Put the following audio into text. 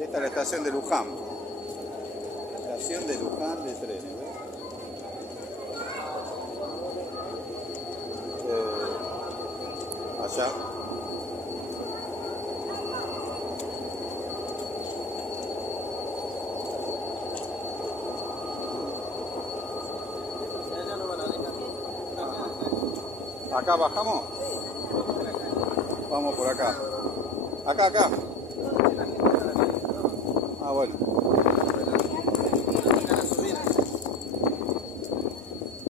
Esta es la estación de Luján. Estación de Luján de trenes. ¿Ves? Allá. ¿Acá bajamos? Vamos por acá. Acá. Ah, bueno.